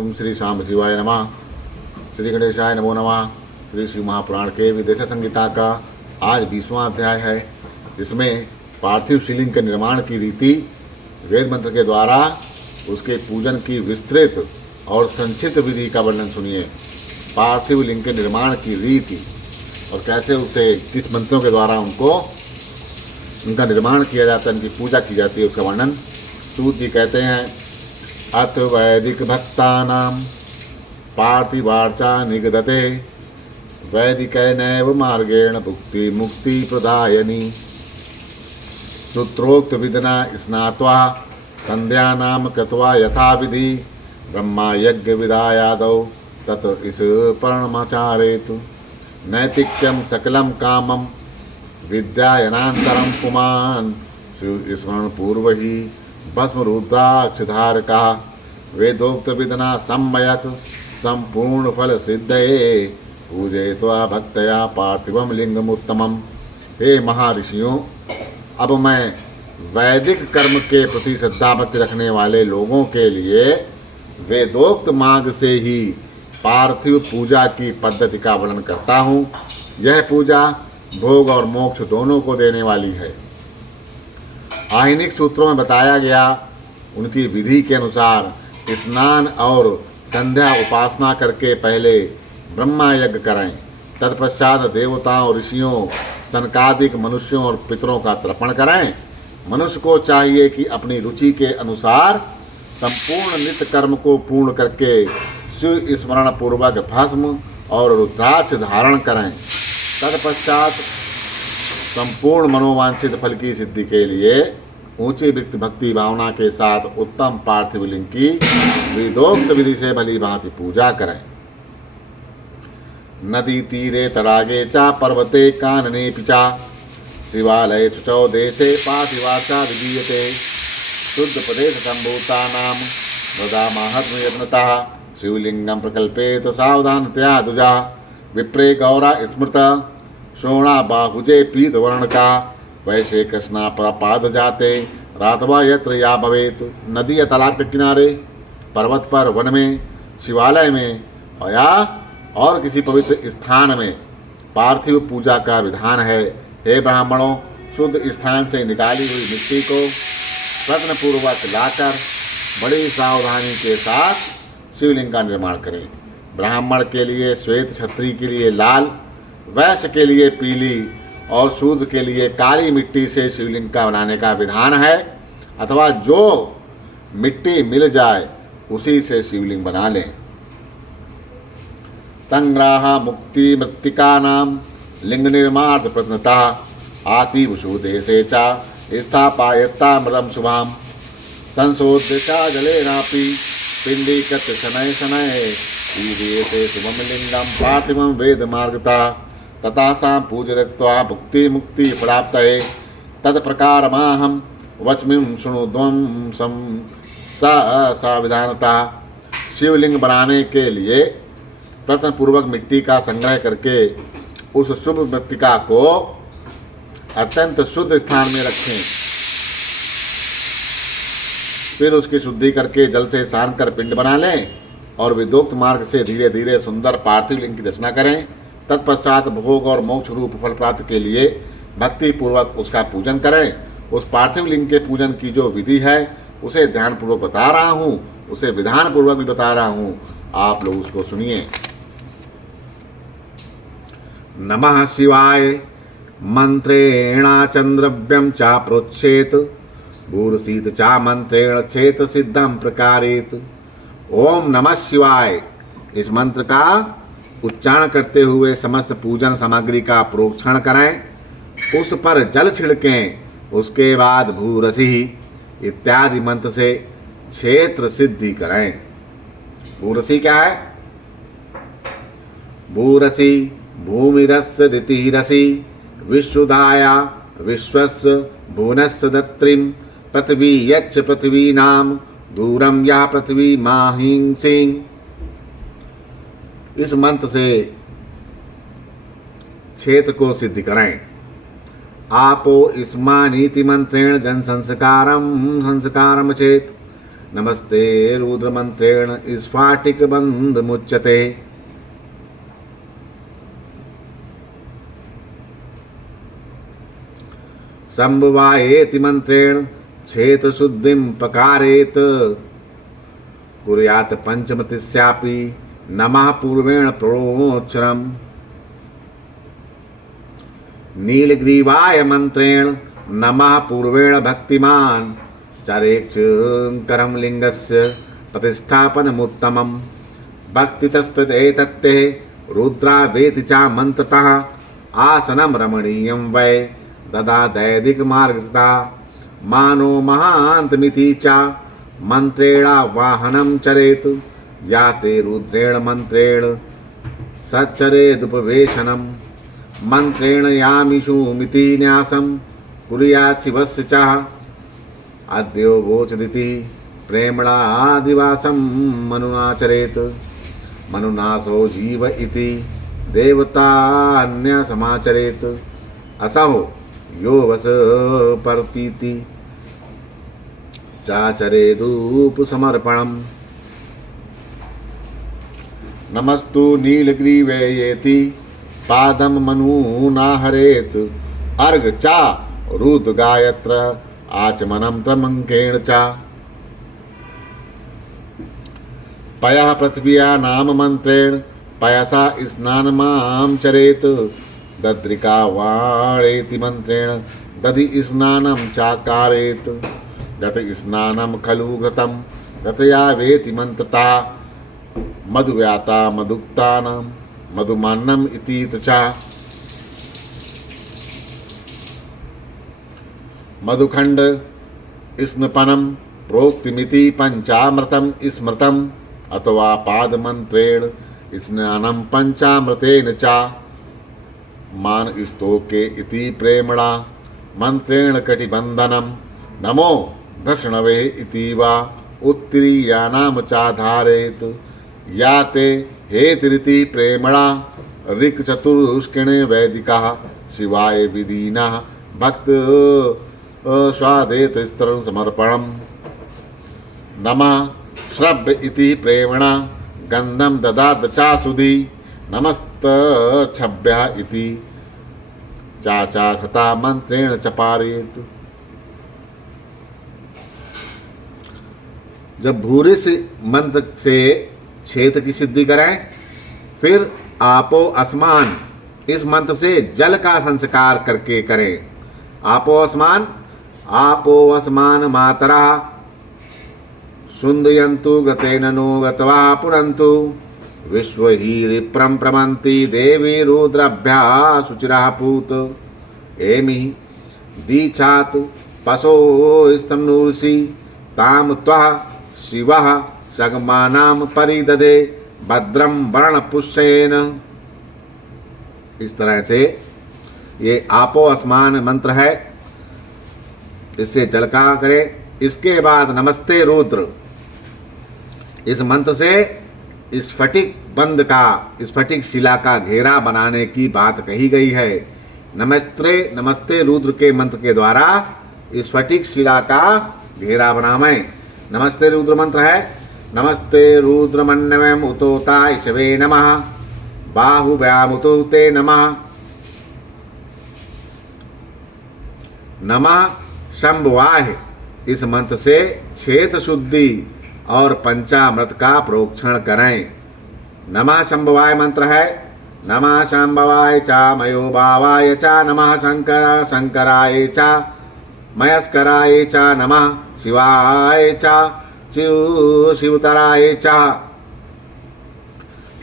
ओम श्री शाम शिवाय नमः। श्री गणेशाय नमो नमः। श्री शिव महापुराण के विदेश संहिता का आज 20वां अध्याय है, जिसमें पार्थिव शिवलिंग के निर्माण की रीति वेद मंत्र के द्वारा उसके पूजन की विस्तृत और संक्षिप्त विधि का वर्णन सुनिए। पार्थिव लिंग के निर्माण की रीति और कैसे उसे किस मंत्रों के द्वारा उनका निर्माण किया जाता है, उनकी पूजा की जाती है, उसका वर्णन सूत जी कहते हैं। अथ वैदिक भक्तानां पार्थिवार्चा निगदते वैदिकैनैव मार्गेण भुक्ति मुक्ति प्रदायनी। सूत्रोक्त विधिना स्नात्वा संध्यानाम कृत्वा यथाविधि ब्रह्मा यज्ञ विधायादौ तत् इस पर्णमाचारेत। नैतिक्यम सकलम कामम विद्यायनान्तरं पुमान् स्मरण पूर्व ही भस्म रुद्राक्षधारका। वेदोक्त विधना सम्यक संपूर्ण फल सिद्धये पूजयित्वा भक्तया पार्थिवम लिंगम उत्तमम। हे महर्षियों, अब मैं वैदिक कर्म के प्रति श्रद्धा भक्ति रखने वाले लोगों के लिए वेदोक्त मार्ग से ही पार्थिव पूजा की पद्धति का वर्णन करता हूँ। यह पूजा भोग और मोक्ष दोनों को देने वाली है। आहिनिक सूत्रों में बताया गया उनकी विधि के अनुसार स्नान और संध्या उपासना करके पहले ब्रह्मा यज्ञ करें, तत्पश्चात देवताओं, ऋषियों, सनकादिक मनुष्यों और पितरों का तर्पण करें। मनुष्य को चाहिए कि अपनी रुचि के अनुसार संपूर्ण नित्य कर्म को पूर्ण करके शिव स्मरण पूर्वक भस्म और रुद्राक्ष धारण करें। तत्पश्चात संपूर्ण मनोवांछित फल की सिद्धि के लिए ऊंची व्यक्ति भक्ति भावना के साथ उत्तम पार्थिव लिंग की वेदोक्त विधि से भली भांति पूजा करें। नदी तीरे तड़ागे चा पर्वते कानने पिचा शिवालय शुचौ देशे पार्थिवाचा विधीयते। शुद्ध प्रदेश संभूतानां मृदा माहात्म्य यत्नतः शिवलिंगम प्रकल्पेत सावधानतया दुजा। विप्रे गौरा स्मृता शोणा बाहुजे पीत वर्ण का वैसे कृष्णा पाद जाते रातवा यत्र या भवेत। नदी या तालाब के किनारे, पर्वत पर, वन में, शिवालय में या और किसी पवित्र स्थान में पार्थिव पूजा का विधान है। हे ब्राह्मणों, शुद्ध स्थान से निकाली हुई मिट्टी को प्रश्नपूर्वक लाकर बड़ी सावधानी के साथ शिवलिंग का निर्माण करें। ब्राह्मण के लिए श्वेत, क्षत्रिय के लिए लाल, वैश्य के लिए पीली और शूद्र के लिए काली मिट्टी से शिवलिंग का बनाने का विधान है, अथवा जो मिट्टी मिल जाए उसी से शिवलिंग बना लें। संग्राह मुक्ति मृत्तिकानां लिंग निर्माण प्रत्नता आतिवशु देशे चा स्थापायत्ता मृदम शुभाम। संशोध्य चा जलेनापि पिंडीकृत शनय शनय ईदीयते शुभम लिंगम पार्थिवं वेद मार्गता। तथा सा पूजयित्वा भुक्ति मुक्ति प्राप्तये तत्प्रकारमाहं वच्मिं शृणुध्वं सा विधानता। शिवलिंग बनाने के लिए प्रयत्नपूर्वक मिट्टी का संग्रह करके उस शुभ मृत्तिका को अत्यंत शुद्ध स्थान में रखें। फिर उसकी शुद्धि करके जल से सान कर पिंड बना लें और विदोक्त मार्ग से धीरे धीरे सुंदर पार्थिव लिंग की रचना करें। तत्पश्चात भोग और मोक्ष रूप फल प्राप्ति के लिए भक्ति पूर्वक उसका पूजन करें। उस पार्थिव लिंग के पूजन की जो विधि है उसे ध्यानपूर्वक बता रहा हूँ, उसे विधान पूर्वक भी बता रहा हूँ, आप लोग उसको सुनिए। नमः शिवाय मंत्रेणा चंद्रव्यम चा प्रोच्छेत भूरसीत चा मंत्रेण छेत सिद्धम प्रकारेत। ओम नमः शिवाय इस मंत्र का उच्चारण करते हुए समस्त पूजन सामग्री का प्रोक्षण करें, उस पर जल छिड़कें, उसके बाद भूरसी इत्यादि मंत्र से क्षेत्र सिद्धि करें। भूरसी क्या है? भूरसी भूमिरस्य दितिरसी विश्वधाया विश्वस्य भुवनस्य दत्रिम पृथ्वी यच्च पृथ्वीनाम दूरम या पृथ्वी माहिंसिं। इस मंत्र से क्षेत्र को सिद्ध करें। आपो इस्मा नीति मंत्रेण जन संस्कारम चेत नमस्ते रुद्रमन्त्रेण स्फाटिकबन्धमुच्यते। संभवायेति मंत्रेण क्षेत्रशुद्धिं पकारेत। कुर्यात् पंचमतिस्यापि नमः पूर्वेण प्रोक्षरम्। नीलग्रीवाय मंत्रेण नमः पूर्वेण भक्तिमान्। चरेक्षकरं लिंगस्य प्रतिष्ठापनमुत्तमम्। भक्तितस्तदेतत्ते रुद्रावेति च मंत्रतः आसनं रमणीयं वै ददादैदिकमार्गता। मानो महान्तमिति च मंत्रेणावाहनं चरेत्। याते रुद्रेण मंत्रेण सच्चरेदुपवेशनम्। मंत्रेण यामिषुमिति न्यासं कुर्यात् शिवस्य च। अद्यो वोचदिति प्रेमणादिवासं मनुनाचरेत्। मनुनासो जीव इति देवतान्यसमाचरेत्। असहो यो वस पर्तीति चाचरेदुपसमर्पणम्। नमस्तु नीलग्रीवयेति पादं मनुनाहरेत्। अर्घ चा रुद्र गायत्र आचमनं त्रमंकेण च। पयः पृथिव्या नाम मंत्रेण पयसा स्नानमां चरेत्। दद्रिका वाणेति मंत्रेण दधि स्नानं चाकारेत्। गत स्नानं खलु घृतं गतया वेति मंत्रता। मधुव्याता मधुक्तानां मधुमान्नम् इति च। मधुखंड स्नपनं प्रोक्तिमिति पंचामृतं स्मृतम्। अथवा पादमन्त्रेण स्नानं पंचामृतेन च। मान स्तोके इति प्रेमणा मंत्रेण कटिबन्धनं। नमो दशणवे इति वा उत्तीर्यानां चाधारेत्। याते हेतिरिति प्रेमणा ऋक् चतुष्किणे वैदिकाः शिवाय विधिनः भक्त स्वादेत स्तरं समर्पणम्। नमः श्रव्य इति प्रेमणा गन्धं ददात चासुधि। नमस्तच्छव्यः इति चाचा तथा मंत्रेण चपारेत। जब भूरे से मंत्र से क्षेत्र की सिद्धि करें, फिर आपो अस्मान इस मंत्र से जल का संस्कार करके करें। आपो अस्मान मातरः सुन्दयन्तु गतेन नो गत्वा पुनन्तु। विश्वहीरिप्रं प्रमन्ति देवी रुद्राभ्या शुचिरः पूत। एमि दीक्षात् पशो स्तनूर्षि ताम त्वः शिवः सगमानां परिददे भद्रं वर्णपुष्येन। इस तरह से ये आपो अस्मान मंत्र है, इससे जल का करें। इसके बाद नमस्ते रुद्र इस मंत्र से स्फटिक बंद का स्फटिक शिला का घेरा बनाने की बात कही गई है। नमस्ते रुद्र के मंत्र के द्वारा स्फटिक शिला का घेरा बनावे। नमस्ते रुद्र मंत्र है। नमस्ते रुद्रमन्यवम उतोताय शिवे नमः। बाहुव्यामुतो ते नमः। नमः शंभुवाय इस मंत्र से क्षेत्र शुद्धि और पंचामृत का प्रोक्षण करें। नमः शंभवाय मंत्र है। नमः शंभवाय च मयो भावाय च नमः शंकराय च मयस्कराय च नमः शिवाय च शिवतराय च।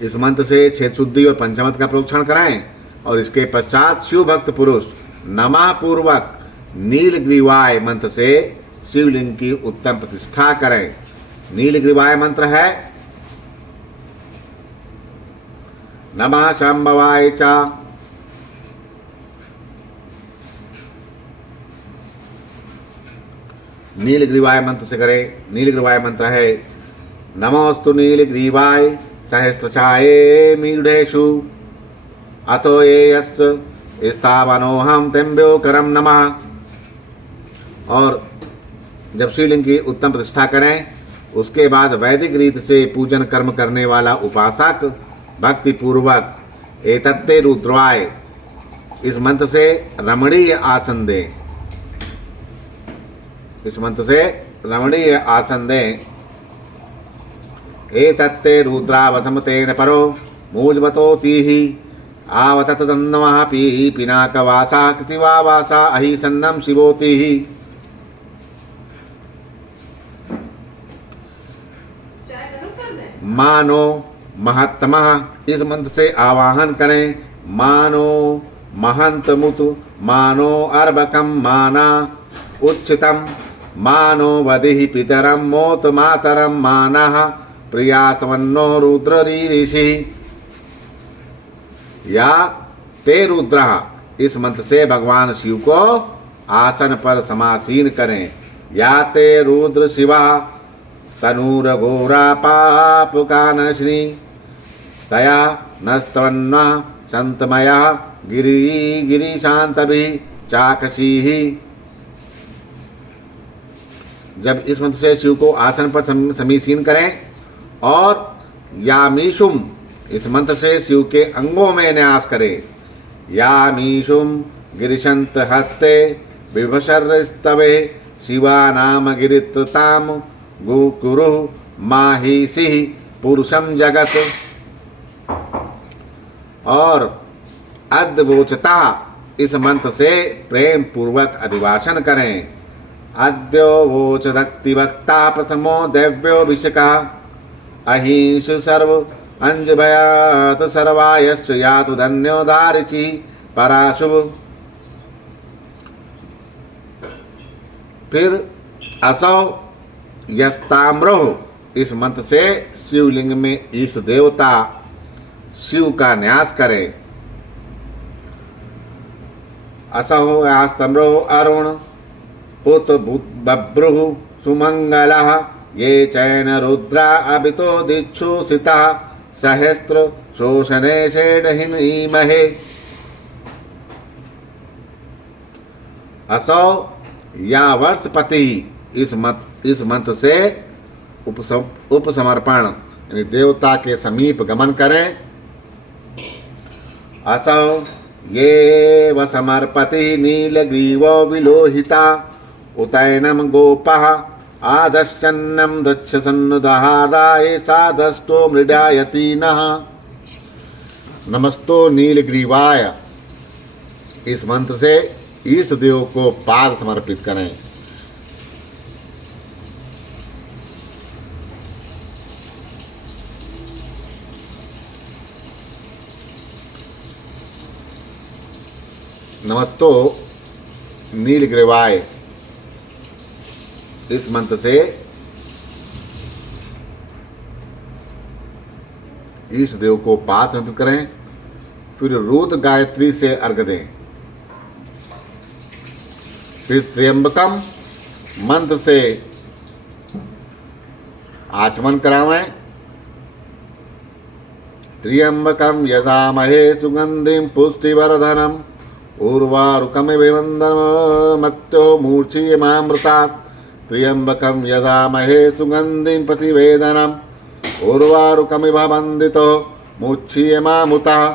इस मंत्र से क्षेत्र शुद्धि और पंचामृत का प्रोक्षण कराएं और इसके पश्चात शिव भक्त पुरुष नमः पूर्वक नीलग्रीवाय मंत्र से शिवलिंग की उत्तम प्रतिष्ठा करें। नीलग्रीवाय मंत्र है। नमः शंभवाय च नीलग्रीवाय मंत्र से करें। नीलग्रीवाय मंत्र है। नमोस्तु नीलग्रीवाय सहस्त्रचाये मीढेषु अतो ये यस्य स्थावनोहम तेम्ब्यो करम नमः। और जब शिवलिंग की उत्तम प्रतिष्ठा करें उसके बाद वैदिक रीत से पूजन कर्म करने वाला उपासक भक्ति पूर्वक एतत्ते रुद्राय इस मंत्र से रमणीय आसन दें, इस मंत्र से रमणीय आसन दें। एतत्ते रुद्रावसमतेन परो मूजवतोतिहि आवतत दन्नमः पी पिनाकवासा कृतिवावासा अहि सन्नं शिवोतिहि। मानो महत्तमः इस मंत्र से आवाहन करें। मानो महंत मुतु मानो अर्बकम माना उच्चितम मानो वदिहि पितरम मोत मातरम मानः प्रियासवन्नो रुद्र ऋषि। या ते रुद्र इस मंत्र से भगवान शिव को आसन पर समासीन करें। या ते रुद्र शिवा तनूर घोरा पाप कान श्री तया नस्तवन्ना संतमया गिरी गिरी शांतभि चाकसी। जब इस मंत्र से शिव को आसन पर समीसीन करें और यामीशुम इस मंत्र से शिव के अंगों में न्यास करें। यामीशुम गिरिशंत हस्ते विभशरस्तवे शिवा नाम गिरित्रताम गुकुरु माहिषि पुरुषम जगत। और अद्वोचता इस मंत्र से प्रेम पूर्वक अधिवासन करें। अद्यो वोचदक्ति वक्ता प्रथमो दैव्योभिषेकः अहिंसु सर्व अंजभयात सर्वायश्च यातु धन्यो दारिचि पराशुभ। फिर असौ यस्ताम्रोह इस मंत्र से शिवलिंग में इस देवता शिव का न्यास करें। असहो यास्तम्रोह अरुण उत बभ्रुः सुमंगलः ये चैन रुद्रा अभितो दिक्षुषितः सहस्त्र शोषणे षेडहिन ईमहे। असौ या वर्षपति इस मंत्र से उपसमर्पण यानी देवता के समीप गमन करें। असौ ये वसमर्पति नीलग्रीवो विलोहिता उतैनम गोपः आदश्चन्नम दक्षसन्नदहादाय साधष्टो मृडायति नः। नमस्तो नीलग्रीवाय इस मंत्र से ईश देव को पाद समर्पित करें। नमस्तो नीलग्रीवाय इस मंत्र से ईश देव को पाद समर्पित करें। फिर रुद्र गायत्री से अर्घ दें। फिर त्र्यंबकम मंत्र से आचमन करावें। त्र्यंबकम यजामहे सुगंधिम पुष्टिवर्धनम उर्वारुकमिव वन्दनमत्यो मूर्छियमामृतात्। त्र्यंबकम यजामहे सुगंधिम प्रतिवेदनम उर्वारुकमिव वन्दितो मूर्छियमामुतः।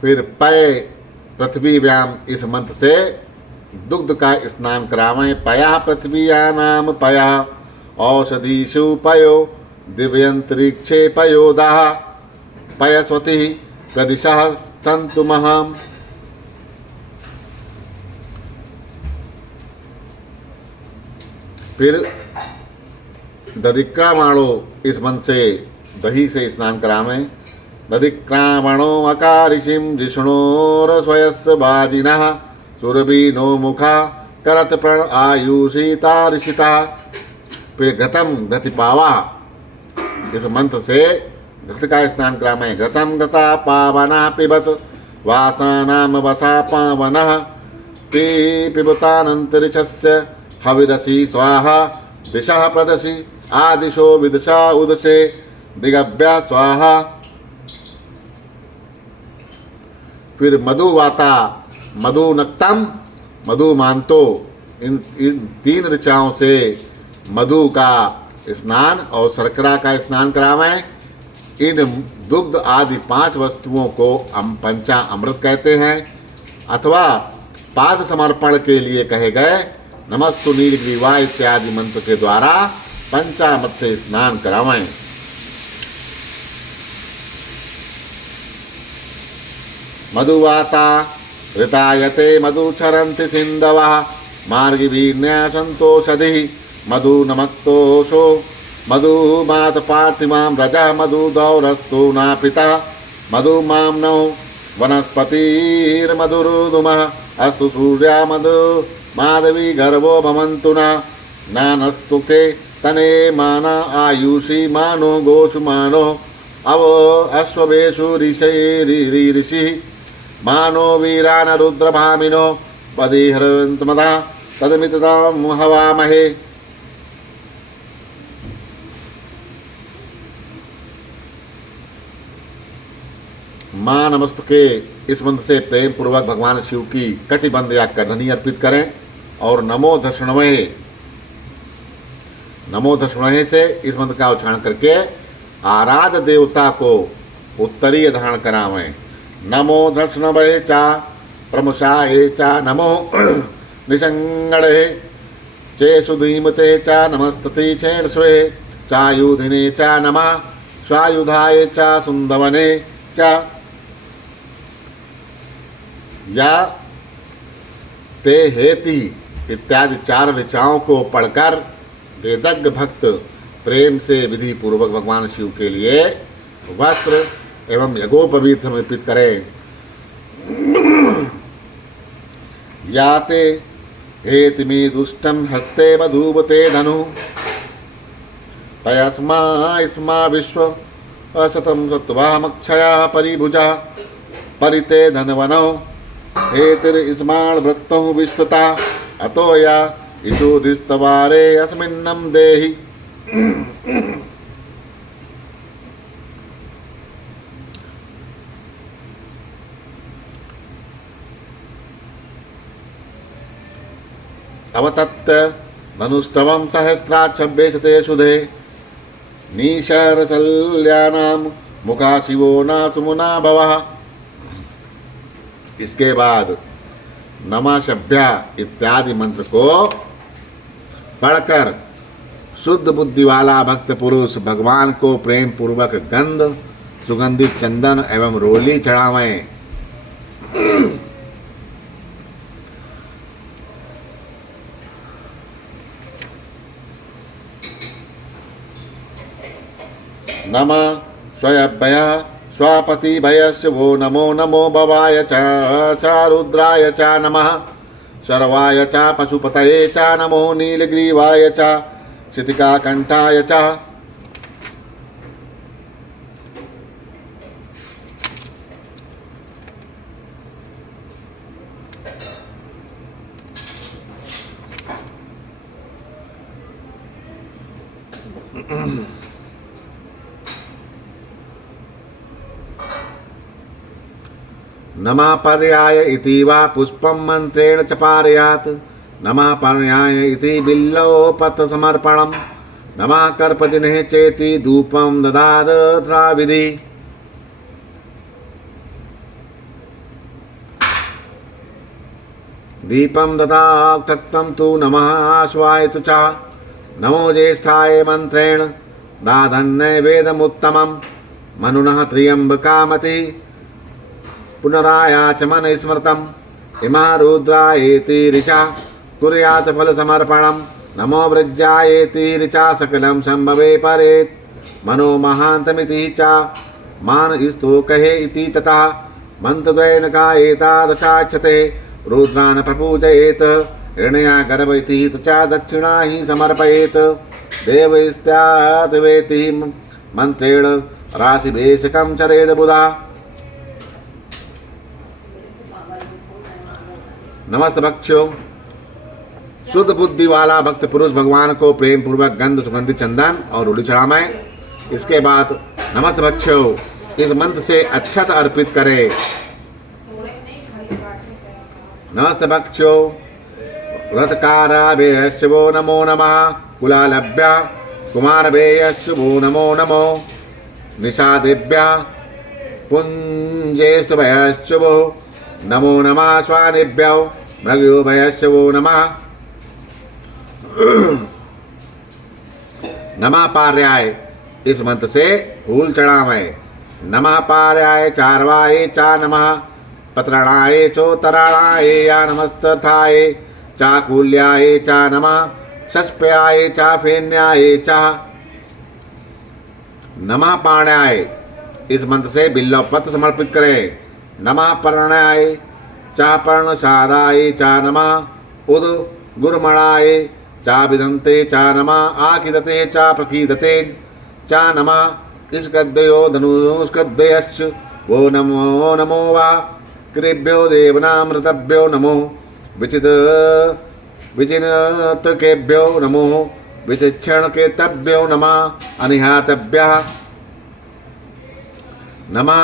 फिर पय पृथ्वीव्याम इस मंत्र से दुग्ध का स्नान करावें। पयः पृथ्वीयानाम पयः औषधीषु पयो दिव्यंतरिक्षे पयोदाः पयस्वती प्रदिशः सन्तु महाम। फिर दधिक्रामणो इस मंत्र से दही से स्नान करावें। दधिक्रामणो अकारिषिं जिष्णोरस्वयस्य बाजिनः सुरभि नो मुखा करत प्रण आयुषितारिषिता। फिर घृतम घृतिपावा इस मंत्र से घृत का स्नान करावें। घृतम घृता पावना पिबत वासानाम वसा पावनः पिबतानंतरिक्षस्य हविरसी स्वाहा दिशा प्रदशि आदिशो विदशा उदसे दिगभ्या स्वाहा। फिर मधुवाता मधुनक्तम मधुमांतो इन 3 ऋचाओं से मधु का स्नान और शर्करा का स्नान करावें। इन दुग्ध आदि 5 वस्तुओं को हम पंचा अमृत कहते हैं, अथवा पाद समर्पण के लिए कहे गए नमस्तु नीलग्रीवाय इत्यादि मंत्र के द्वारा पंचामृत से स्नान करावें। मधुवाता ऋतायते मधुचरन्ति सिन्धवः मार्गिभिर्न्या सन्तोषधिः मधु नमक्तोषो मधुमात पार्थिमां रजः मधुदौरस्तु नापिता मधुमाम्नौ वनस्पतिर्मधुरुदुमः अस्तु सूर्या मधु माधवी गर्भो भवन्तु नानस्तुके तने माना आयुषी मानो गोषु मानो अव अश्ववेषु ऋषिः मानो वीरान रुद्रभामिनो पदिहरन्तमदा तदमिततां हवामहे। मां नमस्तुके इस मंत्र से प्रेम पूर्वक भगवान शिव की कटिबंध या करधनी अर्पित करें और नमो दक्षिणवे से इस मंत्र का उच्चारण करके आराध्य देवता को उत्तरीय धारण करावें। नमो दक्षिणवे चा प्रमुषाये चा नमो निषंगणे चेषु धीमते चा नमस्तति छेणस्वे चायुधिने चा नमः स्वायुधाय चा सुंदवने चा। या ते हेति इत्यादि 4 ऋचाओं को पढ़कर वेदज्ञ भक्त प्रेम से विधि पूर्वक भगवान शिव के लिए वस्त्र एवं यज्ञोपवीत समर्पित करें। याते हेति मे दुष्टम हस्ते मधुवते धनु तयस्मा स्मा विश्व असतम सत्वामक्षया परिभुजा परिते धनवनौ हेतिर्स्मान् वृत्तौ विश्वता अतो या ईशोधिस्तवारे अस्मिन्नं देहि। अवतत्त धनुष्टवं सहस्राच्छब्बे शते शुधे नीशरसल्यानां मुखा शिवो न सुमुना भवः। इसके बाद नमः शभ्या इत्यादि मंत्र को पढ़कर शुद्ध बुद्धि वाला भक्त पुरुष भगवान को प्रेम पूर्वक गंध सुगंधित चंदन एवं रोली चढ़ावें। नमः स्वयभय स्वापति भयस्य वो नमो नमो भवाय च रुद्राय च नमः शर्वाय च पशुपतये च नमो नीलग्रीवाय च शितिकाकण्ठाय च। नमः पर्याय इति वा पुष्पं मंत्रेण च पारयात्। नमः पर्याय इति बिल्लो पत्र समर्पणम्। नमः कर्पदिने चेति धूपं ददाद तथा विधि। दीपं ददाक्तं तु नमः आश्वाय तु च। नमो ज्येष्ठाय मंत्रेण दाधन्नैवेदमुत्तमं मनुनः त्र्यम्बकामति पुनरायाचमन स्मृतम् इमा रुद्रायेति ऋचा कुर्यात् फल समर्पणम्। नमो वृज्यायेति ऋचा सकलं संभवे परेत् मनो महान्तमिति च मान स्तोकहे इति ततः मंत्रद्वयेन एतादशाक्षते रुद्रान् प्रपूजयेत्। हिरण्या गर्भ इति च दक्षिणा हि समर्पयेत्। देवस्त्याद्वेति मंत्रेण राशिभेषकं चरेद बुधा। नमस्त भक्षों शुद्ध बुद्धि वाला भक्त पुरुष भगवान को प्रेम पूर्वक गंध सुगंधित चंदन और रूढ़ी चढ़ाएं। इसके बाद नमस्त भक्षों इस मंत्र से अक्षत अर्पित करें। नमस्त भक्षों रथकाराभ्यश्चो नमो नमः कुलालभ्य कुमारभ्यश्चो नमो नमो निषादेभ्यः पुञ्जेष्ठभयश्चो नमो नमः स्वानेभ्यो मृगयोभयश्चो नमः नमः पार्याय इस मंत्र से फूल चढ़ावें। नमः पार्याय चार्वाये चा नमः पत्राणाय चोतराणाय या नमस्तर्थाय चाकुल्याय चा नमः शस्प्याय चा फेन्याय चा नमः पाण्याय इस मंत्र से बिल्वपत्र समर्पित करें। नमः पर्णाय चा पर्णसादाय चा नमः उद गुरुमणाय चा विदन्ते चा नमः आकिदते चा प्रकीदते चा नमः इसकद्दयो धनुष्कद्दयश्च वो नमो नमो वा कृभ्यो देवनामृतभ्यो नमो विचिनतकेभ्यो नमो विचक्षणकेतभ्यो नमः अनिहातभ्यः नमः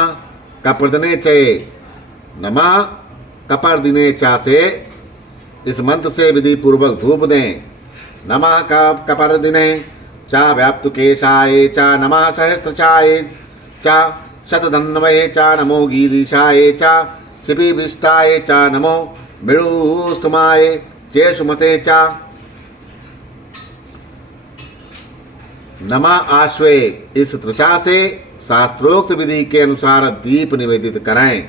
कपर्दिने चे नमः कपर्दिने चा से इस मंत्र से विधि पूर्वक धूप दें। नमः कपर्दिने चा व्याप्तकेशाय चा नमः सहस्त्रचाय चा शतधन्वये चा नमो गिरीशाय चा शिपिविष्टाय चा नमो मृडुस्तुमाय चेषुमते चा नमः आश्वे इस त्रिषा से शास्त्रोक्त विधि के अनुसार दीप निवेदित कराएं।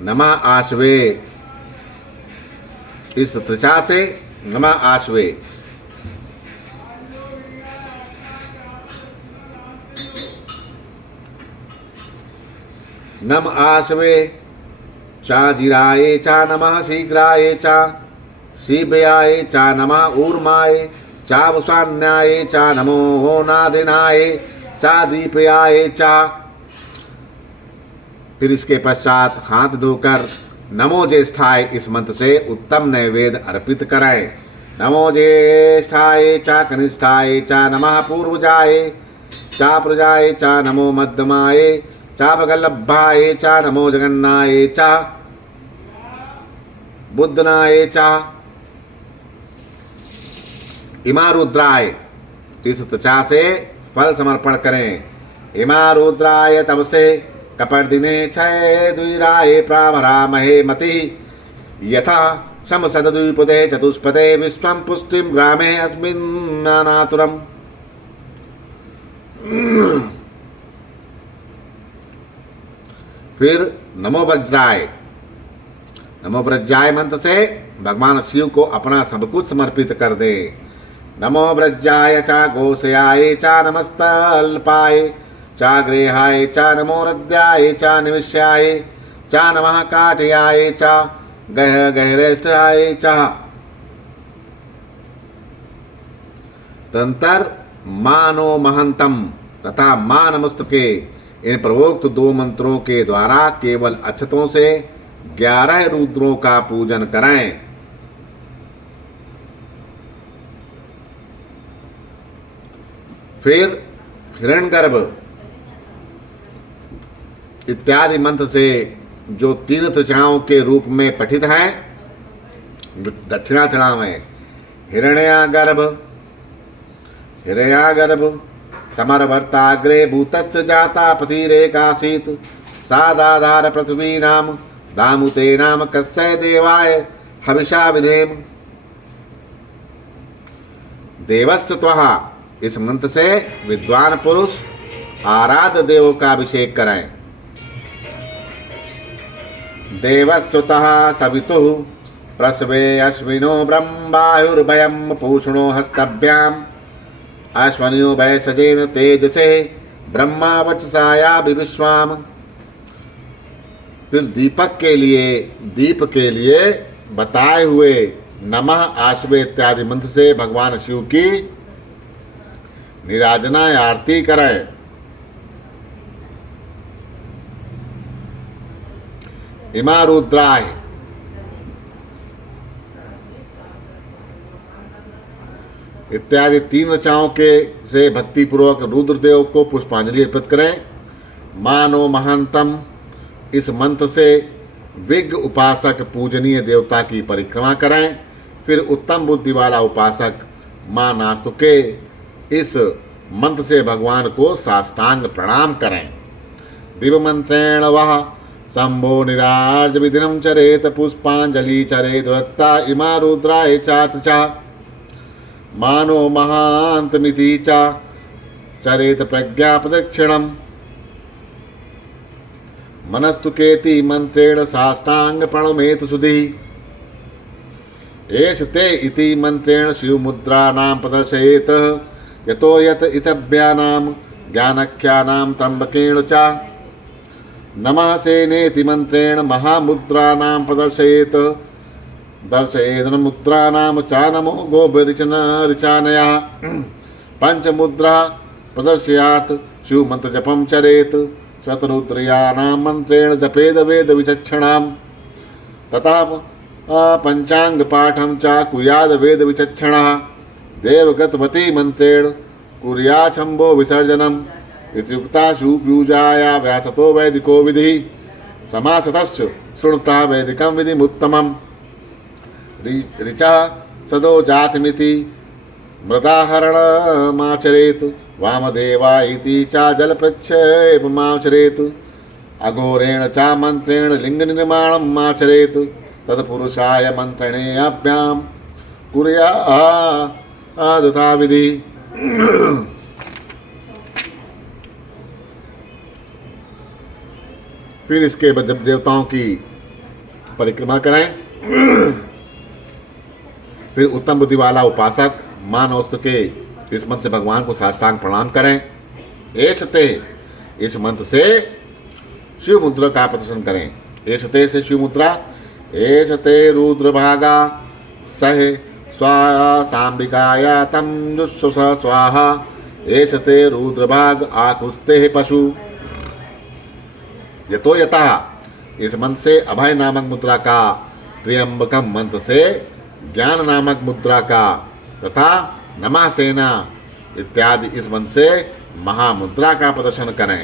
नमः आश्वे इस त्रिषा से नमः आश्वे नम आश्वे चा जिराय चा नमः शीघ्राय चा शिव्याय चा नमः ऊर्माय चा वसान्याय चा नमो नादिनाय चा दीपयाय चा। फिर इसके पश्चात हाथ धोकर नमो ज्येष्ठाय इस मंत्र से उत्तम नैवेद्य अर्पित करें। नमो ज्येष्ठाय चा कनिष्ठाय चा नमः पूर्वजाय चा प्रजाय चा नमो मध्यमाय चा भगल्लभाय चा नमो जगन्नाय चा बुद्धनाय चा इमा रुद्राय इस त्वचा से फल समर्पण करें। इमा रुद्राय तब से कपर्दिने क्षय द्विराय प्रावरामहे मति यथा समसद्द्विपदे चतुष्पदे विश्वं पुष्टिं ग्रामे अस्मिन्नानातुरम्। फिर नमो वज्राय मंत्र से भगवान शिव को अपना सब कुछ समर्पित कर दे। नमो व्रजाय चा घोषयाय चा नमस्तल्पाय चा गृहाय चा नमो हृदयाय चा निविष्याय चा नमः काठयाय चा गहरेष्ठाय चा। तंतर मानो महंतम तथा मान मुस्तके इन प्रवोक्त दो मंत्रों के द्वारा केवल अक्षतों से 11 रुद्रों का पूजन कराएं। फिर हिरण्यगर्भ इत्यादि मंत्र से जो 3 त्रिषाओं के रूप में पठित हैं दक्षिणा चढ़ावें। हिरण्यागर्भ समरवर्ताग्रे भूतस्य जाता पतिरेकासीत् सादाधार पृथ्वी नाम दामुते नाम कस्य देवाय हविषा विधेम। देवस्य त्वः इस मंत्र से विद्वान पुरुष आराध्य देव का अभिषेक करें। देवस्वतः सवितुः प्रसवे अश्विनो ब्रह्मायुर्भयं पूषणो हस्तभ्याम् अश्वन्यो भयसजेन तेजसे ब्रह्मा वचसाया विश्वाम। फिर दीप के लिए बताए हुए नमः आश्वे इत्यादि मंत्र से भगवान शिव की निराजना आरती करें। इमा रुद्राय इत्यादि 3 रचाओं के से भक्तिपूर्वक रुद्रदेव को पुष्पांजलि अर्पित करें। मानो महांतम इस मंत्र से विज्ञ उपासक पूजनीय देवता की परिक्रमा करें। फिर उत्तम बुद्धि वाला उपासक माँ नास्तुके इस मंत्र से भगवान को साष्टांग प्रणाम करें। दिव मंत्रेण वह शंभो निराज विधिनम चरेत पुष्पांजलि चरेत वत्ता इमा रुद्राय चातचा मानो महांतमिति चा चरेत प्रज्ञा प्रदक्षिणम मनस्तुकेति मंत्रेण साष्टांग प्रणमेत सुधि एष ते इति मंत्रेण शिवमुद्रानां प्रदर्शयेत यतो यत इतभ्यानां ज्ञानख्यानां त्र्यंबकेण च नमः सेनेति मंत्रेण महामुद्रानां प्रदर्शयेत दर्शयेदन मुद्रानां च नमो गोभिर्चन ऋचानया पंचमुद्रा प्रदर्शयात् शिवमंत्र जपं चरेत शतरुद्रयानां मंत्रेण जपेद वेद विचक्षणां तथा पंचांग पाठं च कुर्याद वेद विचक्षणः देवगतवती मंत्रेण कुर्याच्छम्भो विसर्जनम् इत्युक्ता शिवपूजाया व्यासतो वैदिको विधि समासतश्च शृणुता वैदिकं विधिमुत्तमम् ऋचा सदो जातिमिति मृदाहरणमाचरेत् वामदेवा इति च जलप्रक्षेपमाचरेत् अघोरेण च मंत्रेण लिंगनिर्माणम् आचरेत् तत्पुरुषाय मंत्रणेभ्यां कुर्यात् तथा विधि। फिर इसके बाद देवताओं की परिक्रमा करें। फिर उत्तम बुद्धि वाला उपासक माँ नमस्तुके इस मंत्र से भगवान को साष्टांग प्रणाम करें। एषते इस मंत्र से शिव मुद्रा का प्रदर्शन करें। एषते से शिव मुद्रा एषते रुद्रभागा सह स्वाहा सांबिकाया तम जुस्सुष स्वाहा एषते रुद्रभाग आकुस्ते पशु यतो यथा इस मंत्र से अभय नामक मुद्रा का, त्र्यंबकम मंत्र से ज्ञान नामक मुद्रा का तथा नमः सेना इत्यादि इस मंत्र से महामुद्रा का प्रदर्शन करें।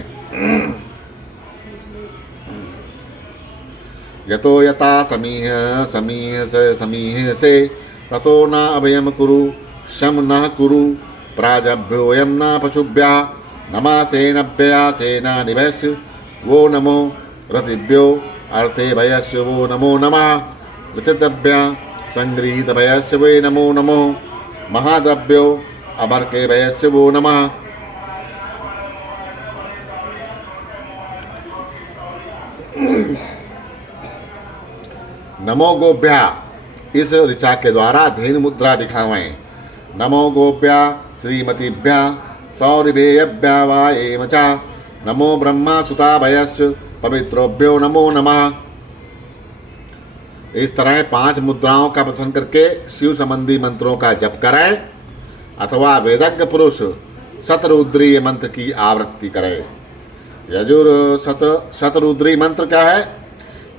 यतो यथा समीह समीह से समीह से ततो न अभयम कुरु शम न कुरु प्राजभ्योयम न पशुभ्या नमः सेनभ्या सेना निभस्य वो नमो रतिभ्यो अर्थे भयस्य वो नमो नमः विचितभ्या संगृहीत भयस्य वे नमो नमो महाद्रव्यो अभर्के भयस्य वो नमः। नमो गोभ्या इस ऋचा के द्वारा धेनु मुद्रा दिखावें। नमो गोभ्या श्रीमतीभ्या सौरिभेयभ्या वा एव च नमो ब्रह्मा सुता भयश्च पवित्रोभ्यो नमो नमः। इस तरह 5 मुद्राओं का प्रदर्शन करके शिव संबंधी मंत्रों का जप करें अथवा वेदज्ञ पुरुष शतरुद्रीय मंत्र की आवृत्ति करें। शतरुद्री मंत्र क्या है?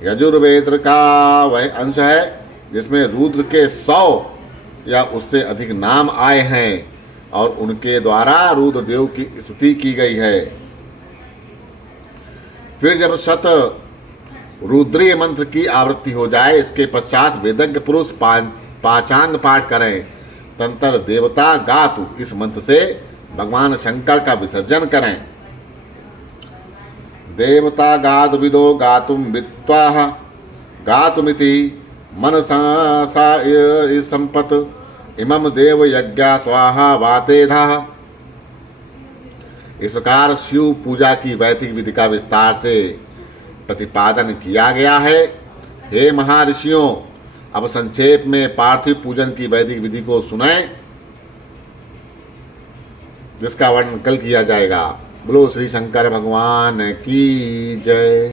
यजुर्वेद का वह अंश है जिसमें रुद्र के 100 या उससे अधिक नाम आए हैं और उनके द्वारा रुद्रदेव की स्तुति की गई है। फिर जब शत रुद्रीय मंत्र की आवृत्ति हो जाए इसके पश्चात वेदज्ञ पुरुष पाचांग पाठ करें। तंत्र देवता गातु इस मंत्र से भगवान शंकर का विसर्जन करें। देवता गातु विदो गातुम वित्वाह गातुमिति मनसा सा संपत इमम देव यज्ञा स्वाहा वातेधा। इस प्रकार शिव पूजा की वैदिक विधि का विस्तार से प्रतिपादन किया गया है। हे महर्षियों, अब संक्षेप में पार्थिव पूजन की वैदिक विधि को सुनें जिसका वर्णन कल किया जाएगा। बोलो श्री शंकर भगवान की जय।